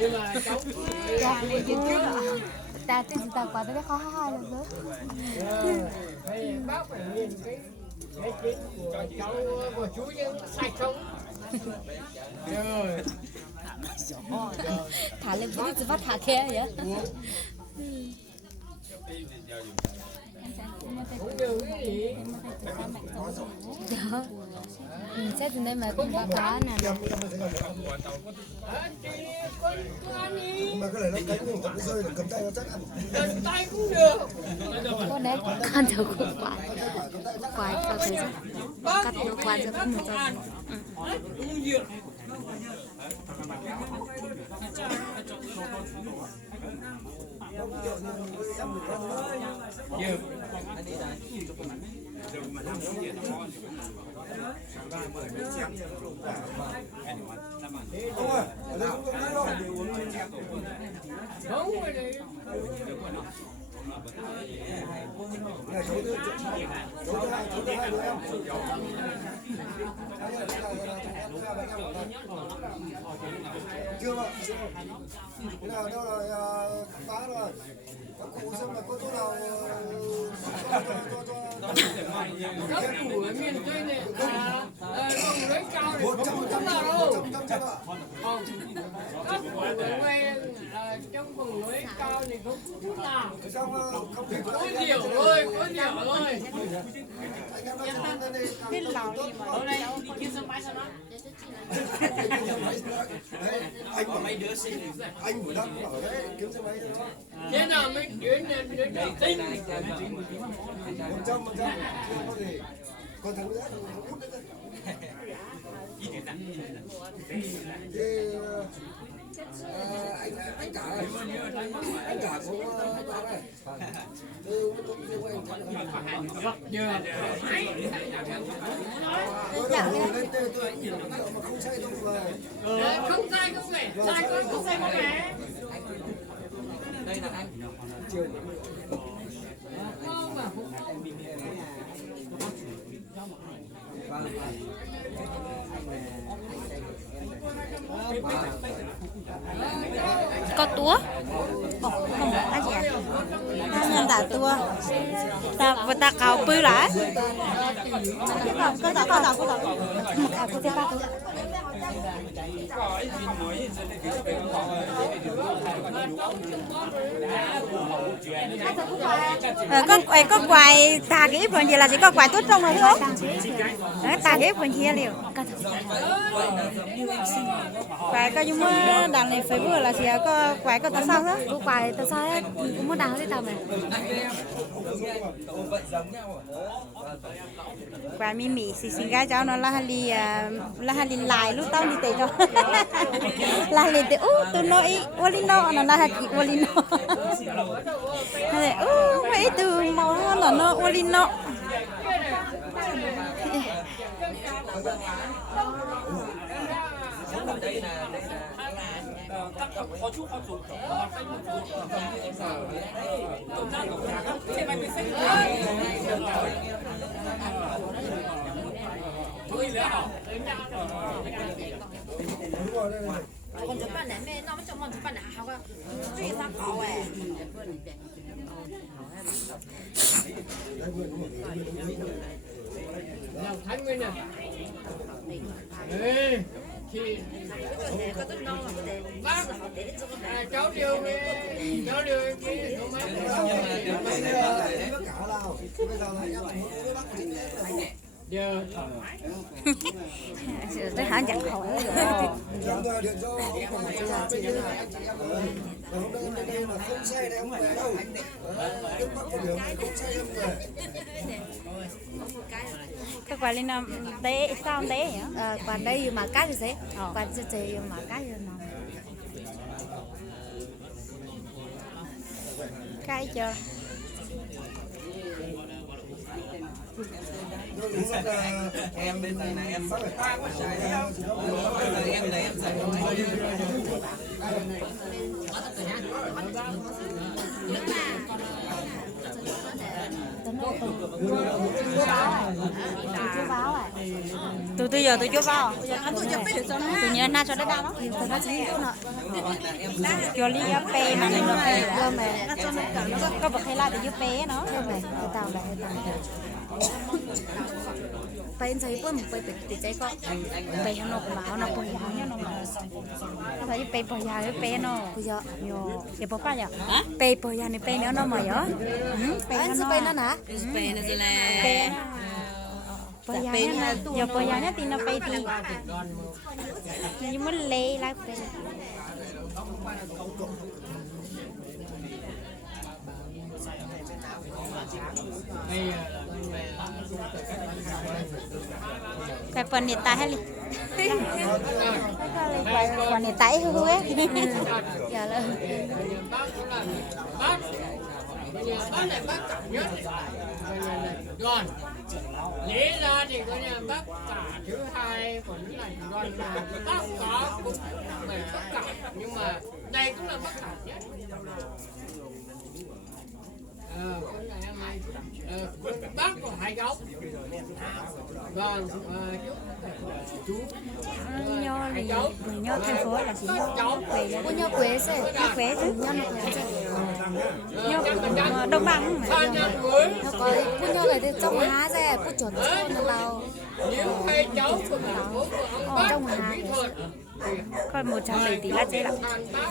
nhưng mà cháu ta cái gì ta quả tới khó hai lần nữa. bác phải nhìn cái chính của cháu của chú nhưng sạch không? Rồi. Thả lên cái gì bắt thả kia vậy? Cũng được cái gì? Mình sẽ từ đây mà cũng báo cáo nè. Mà cái này nó cánh mình cầm cái rơi là cầm tay nó chắc ăn. Cầm tay cũng được. Con đấy con thử cũng quái cho thấy rất cắt nó quái cho không được cho. Không à, ở đây không có cái đâu. Đúng rồi đấy. Này cháu thứ hai đứa em. Chưa mà. Cái nào đâu là phá rồi. Các cụ xem là có chỗ nào Các cụ ở miền Tây này vùng núi cao này không có chỗ nào đâu. Không. Các cụ ở ngoài trong vùng núi cao này không có chỗ nào. Có nhiều thôi, có nhiều thôi. Biết lò đi mà. Ở đây đi kia sân máy sao đó? Anh của đang bảo đấy kiếm xe máy thôi. Thế nào mới đến tinh? 100%. Có gì? Còn thằng nữa không hút nữa. Thì anh cả cũng vào đây. Từ cái công ty của anh tôi nhìn mà không say đâu mà. Không sai không mẹ, sai không sai không mẹ. Đây là anh. Ngon mà. Có túa? Không, ai chị ạ? Nhân tả tua. Ta cào bư lại. Có tỏ. Một cào có thể ba túa. Có quài tà cái phần gì là chỉ có quài tốt trong rồi thôi. Tà cái phần gì liệu. Quài có nhưng mà đàn này phải vừa là chỉ có quài có ta sao đó. Có quài ta sao ấy cũng muốn đàn hết tao mà. Quài mì xì gái cháu nó là hali lại lúc tao đi tệ cho. Là liền tệ tôi nói Olino nó là hạt Olino. Này mấy từ màu là nó Olino. còn chụp ảnh này mẹ nó mới cho mình chụp ảnh nào à suy ra cậu à Làm thanh nguyên nè. Ê, chị bác cháu điều cái số máy. Giờ Tôi hỏi chẳng hỏi điện cho hôm nay mà không say này em về đâu. Đức Bắc của đường không say em về. cái quả lên nó té sao té nhỉ? Quả đây mà cái gì thế? Quả chơi mà cái gì nó cái chưa? Em bên này em bắt phải ta quá trời em lấy em dạy chú báo à từ giờ tôi chưa vào từ nhớ na cho nó đau đó từ nó chỉ có nọ cho ly pe mà nó pe là có vật hay là từ dưới pe nó theo mày tao lạiไปใช้เพิ่มไปติดใจก็ ไปข้างนอกมาเนาะปอยาเนี่ยเนาะไปไปปอยาไปเนาะ กูจะ โยเดี๋ยวป้าอย่าไปปอยานี่ไปเนาะเนาะมาเหรอไป อัน ข้างน จะ อก ไปนั่นนะ ไปนะสิแลปอยาเนี่ยนะอย่าปอยาเนี่ยตีนะไปตียังมันเละลากไปไปปนนี่ตายให้ลิไปปนนี่ตายให้รู้เว้ยอย่าเลย bác này bác cảm nhất rồi lý ra thì có nhà bác cả thứ hai còn cái này còn là bác có cũng phải bác cả nhưng mà đây cũng là bác cả nhất con này em này bác có 2 gấu vâng chú nho thì nho thành phố là chỉ nho quếกูnhớ quế sẽ nho quế chứ nhớ nó quế sẽ nho đông bằng Phan nhà cưới nó cóกูnhớ cái thì trong há sẽกูchuẩn cho nó vào nếu hai cháu của thành phố của ông bác trong há kỹ thuật còn 107 tỷ là chế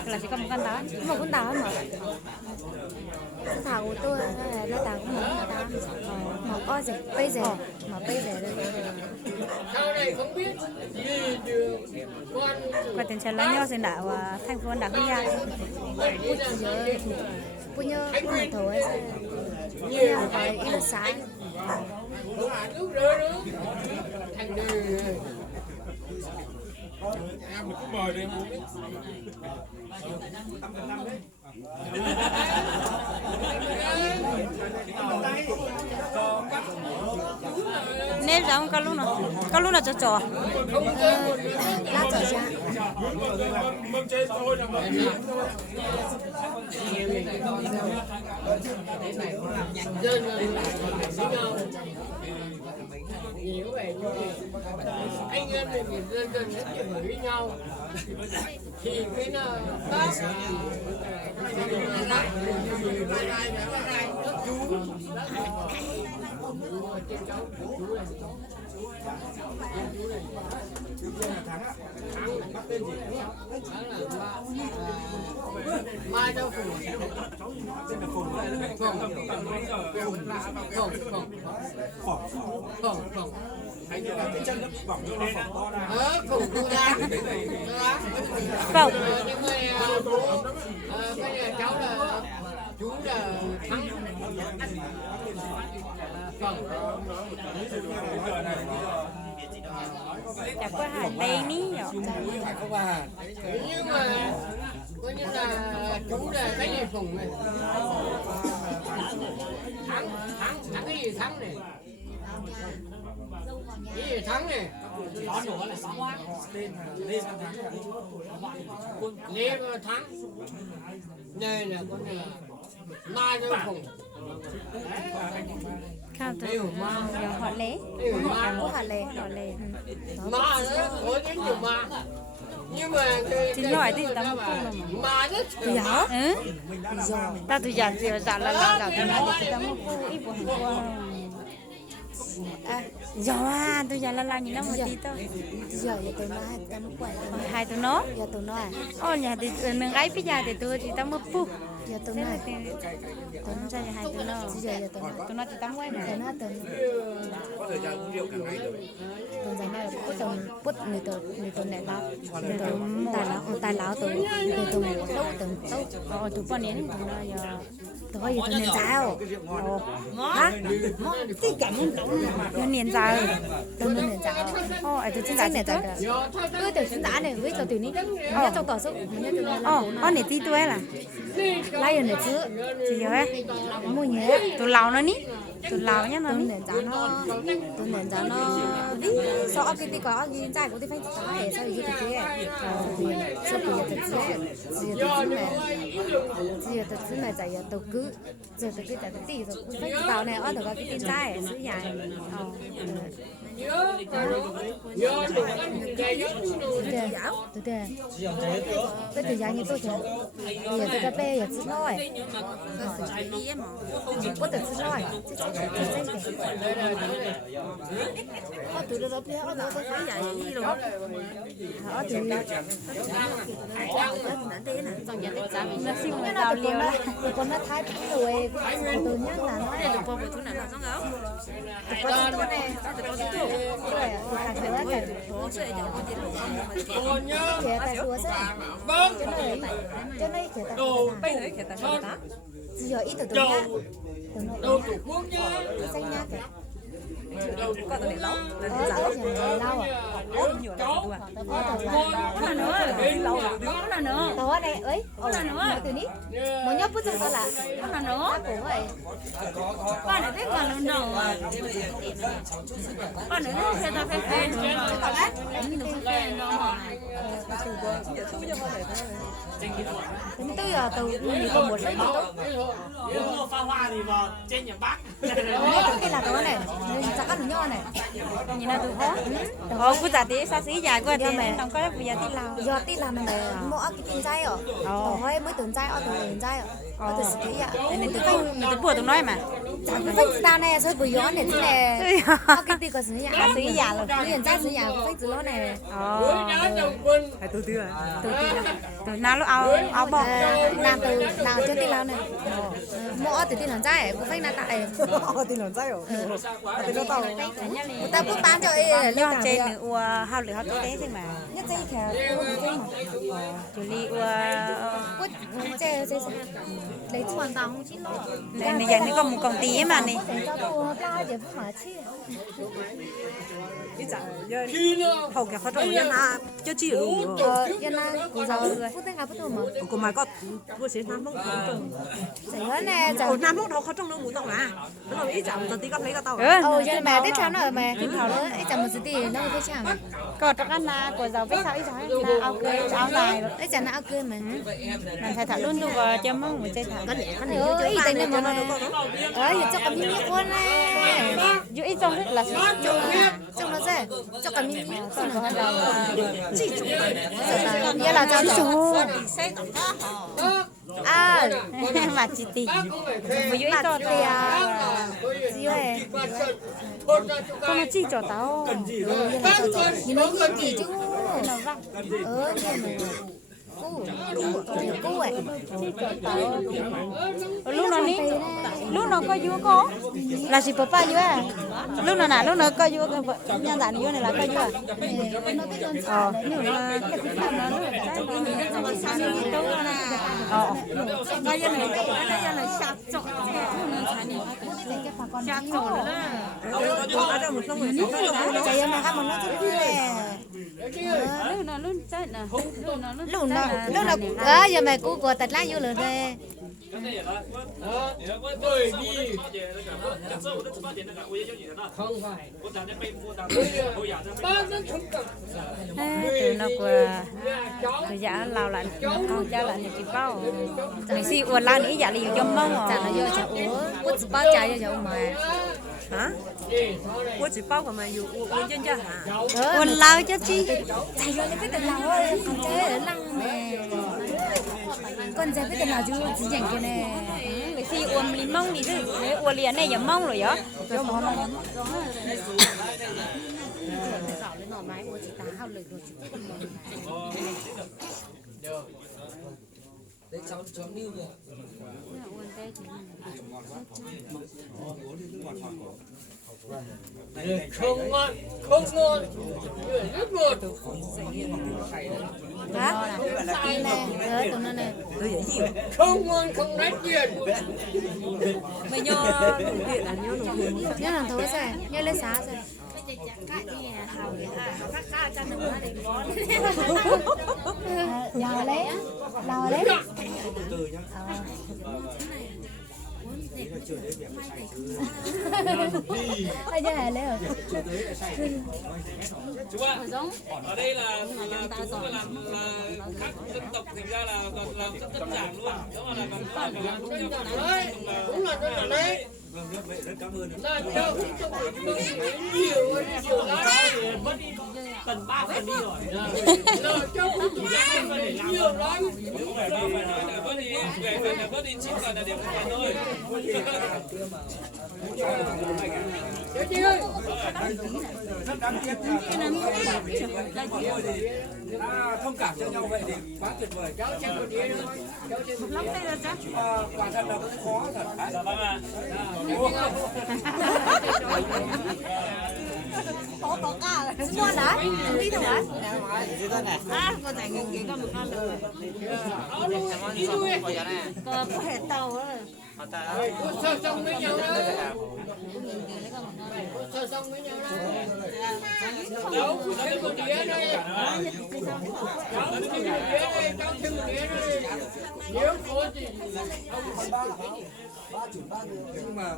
là chỉ có một con đó một con táo mà thảo của tôi nó táo của mình mà có gì bây giờ mà bây giờ sau này không biết gì được con và tiền chân là nho sinh đạo thành phố đã huy raกูnhớกูhỏi thầu ấy nhiều cái ít là sáng nước rửa nước thành đường em cứ mời đi em uống nếp giống có lúc nào cho trò lá trò cha dân nhiều về như anh em mình dân dân rất nhiều với nhau thì cái nào bác chú mai đâu phùng anh cái chân nó bỏng cho nó phỏng to ra phỏng to ra phỏng nhưng mà bây giờ cháu là chú là thắng phỏng chả có hạt đây ní nhở nhưng mà coi như là chú là cái gì phùng này thắng cái gì thắng này cái gì thắng này Lê thắng đây là con là mai cho phùng không tôi họ lé có hạt lè ma nó có đến nhiều ma nhưng mà chỉ nói thì tao không ma rất dạ tao tôi giặt gì mà giặt là tôi nói thì tao không ít của giờ tôi giặt là như nó một tí thôi giờ tụi nó tao mới quậy hai tụi nó giờ tụi nó ô nhà thì mình gái bây giờ thì tôi thì tao mới phụ giờ tụi nó ra hai tụi nó giờ tụi nó thì tao quay mà tụi nó tụi giờ này có tụi người tụi này tao tài lão tụi đâu tụi con nến tụi nó giờ tụi có gì tụi nền sao hả tí cảm tụi nền dài tụi nền sao tụi chính giải này tụi tôi tụi chính giải này với tụi ní nhất trong tòa số nhất tụi này tí tuổi là lấy rồi này chứ chị nhớ mua nhé tụi lão nó ní tụi lão nhá nó tụi nền giá nó so cái tí có gì dài của tí phải trái sao gì cái sao bây giờ tự chứ này chạy tàu cứ giờ tàu cứ chạy tí rồi phải vào này ở tàu có cái tin trái sử dài nhớ nhớ được anh chạy nhớ对对，这底下你多少？也这个背也知道哎，我得知道哎，我读了都不要，我都飞呀一路，我读。nó xin mà đào liều đó, tụi con nó thái rồi, tụi nhá là nó để tụi con tụi nó xong không? Tụi con tụi này, tụi con tụi rồi, cả thế là cả bố chơi cho con tiến lục không mà kể tại đùa thế, cho nên kể tại bây giờ kể tại sao đó? Giờ ít tụi nhá, tụi nó xanh nhá kể. Con tụi lâu, lâu à? Nhiều là lâu là nữa. Đó này ấy, là nữa. Từ ní, một nhóc bút cho là nữa. Cũng vậy. Con này biết còn lần đầu à? Con này nó sẽ ta phê phê nữa. Các bạn, mình được phê nữa. Tính tôi giờ từ mình còn một lấy một tốt. Pha hoa thì vào trên nhà bác. Nghe tôi kia là đó này, chắc ăn nho này. Nhìn là từ khó. Khó cứ giả tí xa xí dài quá thì đồng có bây giờ tí lao. Giờ tí làm này mỗi cái tiền dây ở. Hỏi mới tưởng dây ở từ tiền dây ở. Ở từ cái ạ. Nên từ câu mình từ bùa tụi nói mà. Chẳng có phách ta này rồi bùi gió này thế này. Cái tiền có sử dụng. Xí già rồi. Tiền dây sử dụng phách từ nó này. Phải từ từ rồi. Từ nào lúc áo bọc. Làm từ nào cho tiền lao này. Mỗi từ tiền làm dây có phách là tại. Tiền làm dây rồi. Tiền nó tàu. Ta bút bán cho Lo trên nữa ua hao lửa hao tế thế mà. nhất dây kìa. Chủ ly ua Quất chơi lấy hoàn toàn không chín lo. này giờ nó còn một công ty mà này. Cho tôi lao để phụ mà chi. hầu cái phát triển nhân na cho chị luôn Yên là giờ phút tên phút thôi mà. của mày có vừa sẽ năm lúc trồng Sấy hơn nè, giờ năm lúc đâu có trồng đâu muốn tao mà nó nói ít chậm tí có thấy cái tao giờ mà tết cháo nữa mà thỉnh thoảng nữa ít chậm một tí nó tết cháo mà. Còn trong ăn là của giàu biết sao ít sao là áo cưới áo dài rồi. Ít chậm nó áo cưới mà. Làm thay thật luôn rồi cho mong mình chơi thật. Ít tên này mà giờ cho cả miếng con này. Dù ít trong là Trong nó dễ cho cả miếng con còn đầu chỉ giờ là cho chủ à mà chị tì với ít cho tì gì vậy không là chi cho tao nhìn nó nhìn gì chứ cô vậy lúc nó có vua có là gì papa vua à lúc nào nè lúc nó có vua nhà bạn vua này là có vua bây giờ này sạp trộn sạp trộn chạy mà các món nó thích lúc nào giờ mày cô có tật lá vô lửa đây tôi đi không phải ba nó không cần từ nó của từ giá lao lại con cha lại thì bao mình si uốn lan ý giả là cho mong chả là vô chả uống quất bao chả vô mà hả我只包括嘛有我认真哈uốn lao cho chi chạy vô cái tật lao ơi con chơi ở lăng nè con chơi cái tật lao chứ chỉ dành cái này mình si uốn mình mong đi chứ nếu uốn liền này giờ mong rồi đó rồi mong để cháu lưu rồi không ngon không ngon rất ngon hả nè tụi nó nè không ngon không lấy tiền mày nhớ việc là nhớ nồng hồn nhớ làm thôi sao nhớ lên xá sao lào lấy ai cho hề lấy rồi chú ạ ở đây là chúng là khác dân tộc thành ra là còn làm rất đơn giản luôn đó là làm đúng là đấy rất cảm ơn. là cho nhiều lắm Tần 3 phần đi rồi. là cho nhiều lắm Bớt đi 9 phần là điểm phần thôi. Cháu chị ơi Rất đáng tiếc thông cảm cho nhau vậy thì quá tuyệt vời. cháu xem một đĩa nữa cháu xem một đĩa Quả thật là cũng khó thật. Vâng ạ. Có cả ngon đã đi đâu hả con này người con một con được có hệ tàu á sơ xong với nhau đó sơ xong với nhau đó cháu thêm một đĩa đây cháu thêm một đĩa đây cháu thêm một đĩa đây nếu có gì nhưng mà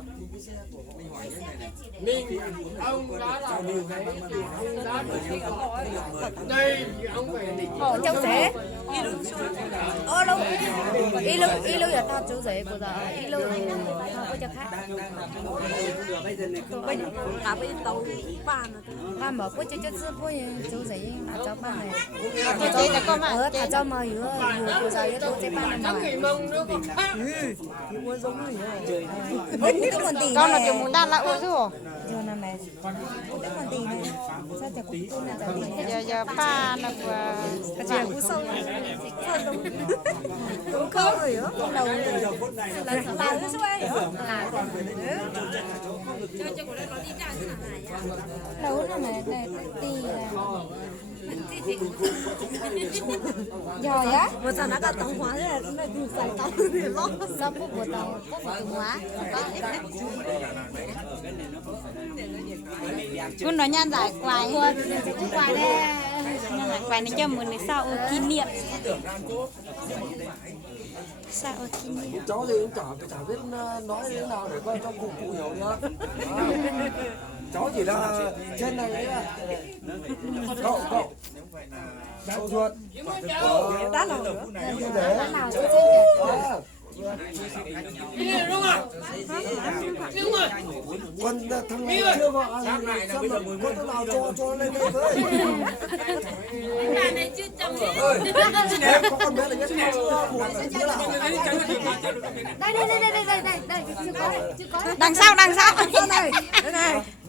mình hỏi như này này, mình ông đã làm được cái gì ông đã được cái hỏi đây ông phải cháu rể lâu y lâu giờ tao chú rể của giờ y lâu có cho khác cả bây tàu bàn ba mở có cho sư phụ chú rể cháu ba này cho chị là con mà thà cho mà hiểu của giờ tôi sẽ ba cháu này người mông nữa còn khác con là kiểu muốn đan lại ôi chứ giờ năm này còn tiền này sao chả cũng tôi là tiền giờ pa là cái chuyện cũng sâu cũng có rồi á đầu là nó xoay nữa là đâu nó này tiền rồi á vừa giờ nó cả tổng hóa thế là nó đủ giải tao để lo sao bố của tao có một tùng hóa con nói nhan giải quài quài đây nhan giải quài này cho mình để sao kỷ niệm sao kỷ niệm cháu thì cũng chả biết nói thế nào để cho cụ hiểu nữa. Cháu chỉ là trên này đấy à. Cậu ruột đã nào đi đúng không đúng rồi còn thằng này chưa vợ xem là có thế nào cho lên đây với này chưa chồng em có con bé này nhất chưa buồn chưa là đây chưa có đằng sau này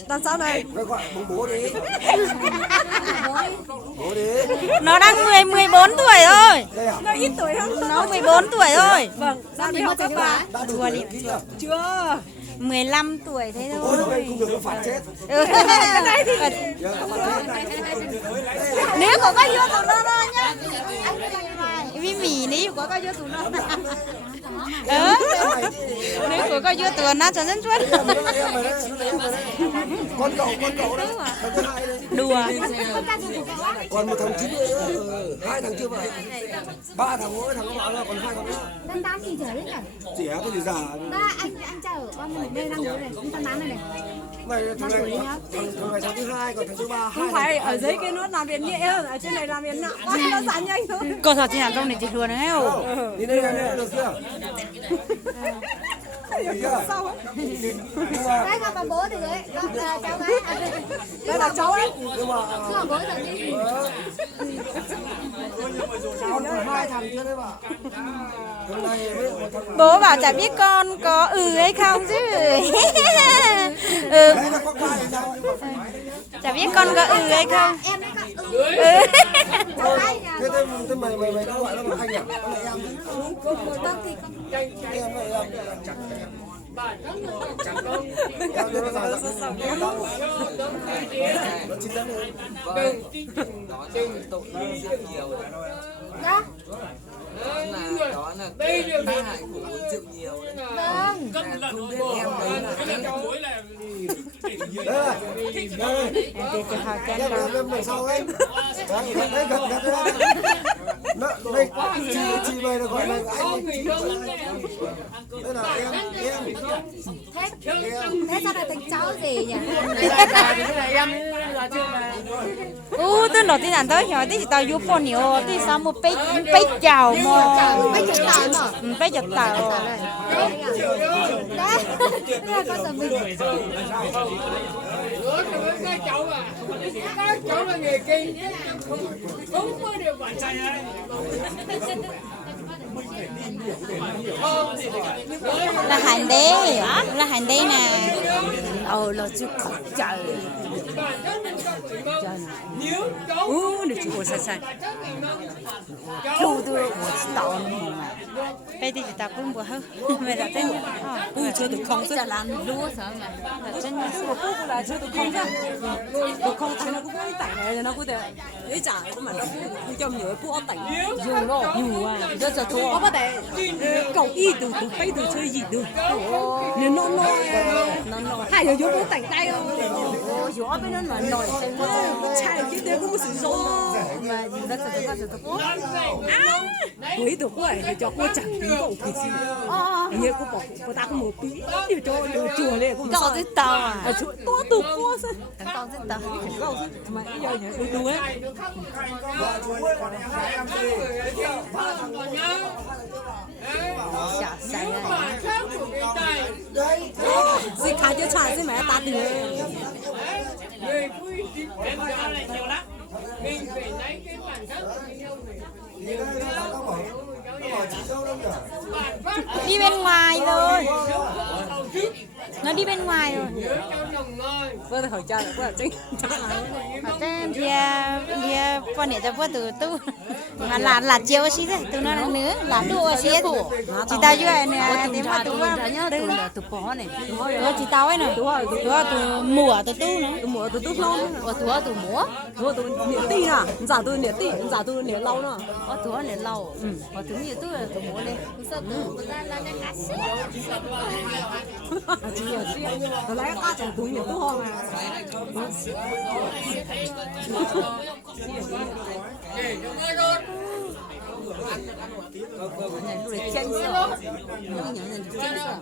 đằng sau này phải gọi bố đi nó đang 14 tuổi rồi đây à nó ít tuổi hơn nó 14 tuổi rồi vâng sao đi mất cái quả đã đủ tuổi chưa chưa 15 tuổi thế ôi thôi đây không được nó phạt chết nếu có vô tụi nó nhá vì mì nếu có vô tụi nó nếu có vô tụi nó cho dân chuột con cậu đấy thằng thứ hai đây đùa còn một thằng 90 nữa hai thằng chưa vậy ba thằng mỗi thằng nó bảo là còn hai thằng nữa đang tám gì chở đấy nhỉ trẻ cái gì già ba anh chờ con một đây đang ngồi này cũng đang bán này này thằng này thằng thứ hai còn thằng thứ ba không phải ở dưới kia nó làm việc nhẹ hơn ở trên này làm việc nặng nó giảm nhanh thôi cô thật chị làm trong này chị đùa này không đi đây được chưa đây là bà bố được đấy là cháu gái đây là cháu đấy nhưng mà là bố rồi đi còn hai thằng chưa đấy bà thằng này với một thằng bố bảo chả biết con có hay không chứ đấy là có ba thằng chả biết con có hay không em đấy thế mày đã gọi nó là anh à em lại bà rất là chẳng con nó chín tấn rồi đừng đừng tội rất nhiều đó đó là đây điều tác hại của uống rượu nhiều đấy. vâng cân lợn của chuối là đây em đằng sau ấy đấy gần đây chị về là gọi là Không nghỉ hương đây là em Thế sao lại thành cháu gì nhỉ? cái này em là chưa mà tôi nói tin là tôi hiểu tí tao yêu bọn nhiều tí sao một bấy chào mà Bây giờ tao mà. bấy chào tao Đấy. Thế là con sợ mình. Ủa thì với cái cháu à, cái cháu là nghề kinh, không có điều quản trai ai. là hành đế nè là chú khẩu trời Nếu cháu được chú ôi sai cháu bây giờ tao cũng vừa hơn mày là tên chưa được không Chả làm đua sợ mà. chân mà cô là chưa được không ra được không thì nó cũng có tặng này nó có thể để trả của mình nó cũng trong nhớ cô tặng dù nó dù à rất là thua có thể cậu y từ bay từ chơi gì được nên nó hai người vô có tặng tay không Dù ở bên đó mà nổi trên đó. chạy chứ thế cũng có sử dụng Mà rất là tốt. quý được quá thì cho cô chẳng tí cậu thì gì như cô bảo cô ta có một tí thì cho chùa này cũng cậu tới tao à chú to tụ quá sao Thằng con rất tao. cậu mà giờ nhỉ đúng ấy Sợ say nếu mà khác của người tài gì khai cho trả gì mẹ ta từ người quy định em ra này nhiều lắm, mình phải lấy cái bản chất của mình yêu mình. Bản chất đi bên ngoài rồi hầu trước nó đi bên ngoài rồi nhớ cho nồng ngơi. vừa hỏi cha là chính ở trên dia con này tao vừa từ tu mà là chiều xí đấy từ nó nữa là đua xí chị tao chưa nè đến mà tu Đã nhớ từ là từ bó này. rồi chị tao ấy nè từ mùa từ tu nữa mùa từ tốt luôn Ở từ múa. từ nhiệt ti à giả từ nhiệt lâu nữa Ở từ này lâu. Ở từ nhiều từ là từ múa này. Sao từ ra là cái cá xí. chỉ nhiều chi tôi lấy cá chẳng túi nhiều tốt hơn Này lúc này chênh sợ. Lúc nhỏ này chênh sợ.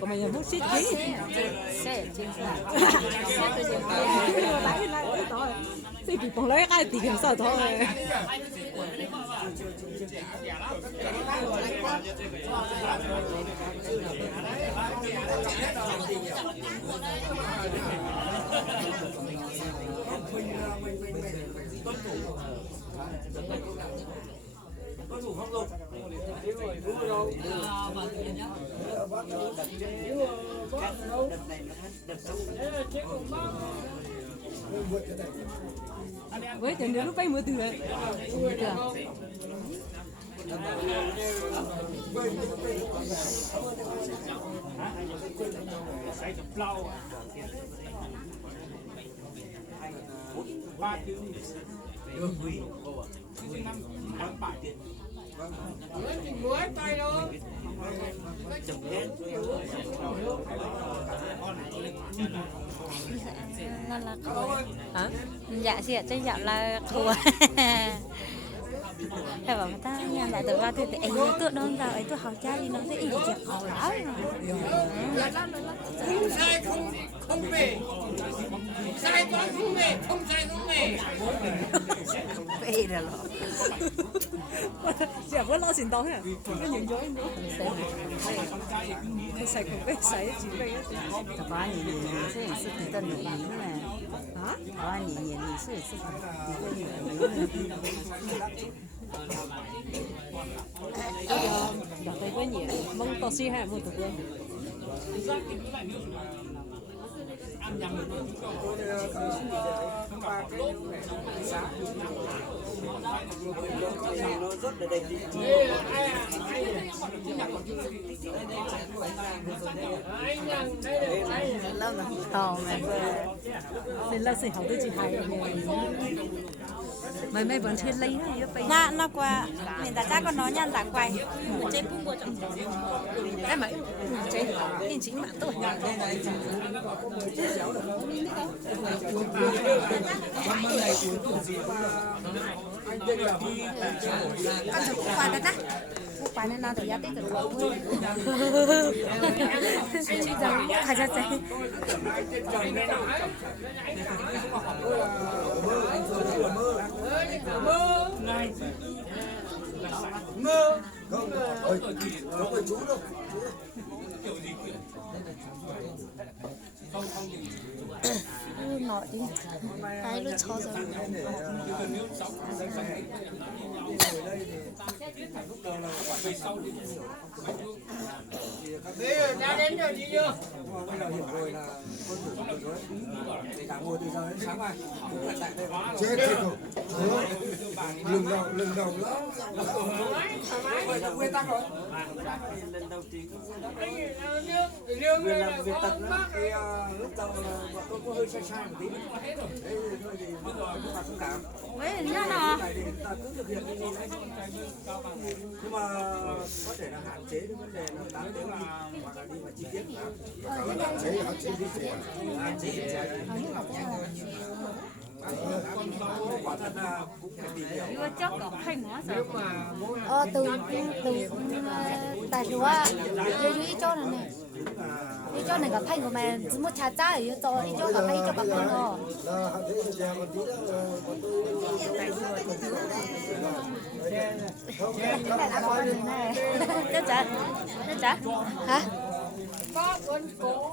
còn mày muốn xít kỹ Xe chênh sợ. thì bị bỏ lấy cái tiền sao thôi với tiền đến lúc bay mưa từ đấy Mới tay đâu. nó là khổ hả dạ chị ạ dạ là khổ Thầy bảo người ta nhà lại từ ra thì ấy tụi đơn giàu ấy tụi học cha thì nó sẽ ý chuyện khổ lắm Không sai không về, sai quá không về, không sai không về. Về rồi. chị có lo xin tao hết có nhiều dối nữa sạch cũng biết sạch chỉ biết Có anh nhìn nhìn sẽ là sự tự tân nổi nhìn này. hả Có anh nhìn nhìn sẽ là sự đặt tới với nhỉ mong to xí hay một tụi tôi lâu là to này. nên là sẽ học tới chị hai mấy vẫn chưa lấy nó qua mình đã cha con nó nhăn đã quay chơi bung bộ trong cái mấy chơi nên chính bạn tôi con thử qua đó ta qua nên nào thì giá tích được giờ phải ra chơi mơ không ơi chú đâu nọ chứ cái lúc cho rồi ra đến rồi chị chưa? bây giờ hiểu rồi là con thủ rồi để cả ngồi từ giờ đến sáng mai chết rồi lưng đầu lắm vậy là quên tắc rồi riêng việc làm việc tật đó cái lúc đầu là bọn tôi có hơi sai một tí đấy thôi thì không thông cảm Với nhá nọ. này thì ta cứ thực hiện như thế nhưng mà có thể là hạn chế cái vấn đề là 8 tiếng đi hoặc là đi vào chi tiết hạn chế quả thật là cũng phải tìm hiểu Vừa chắc có hành hóa sao? từ tại vì là như ý cho này ý cho này gặp hành của mày một trà cha ở cho ý cho gặp hay cho gặp hành rồi chắc chắn hả có con cổ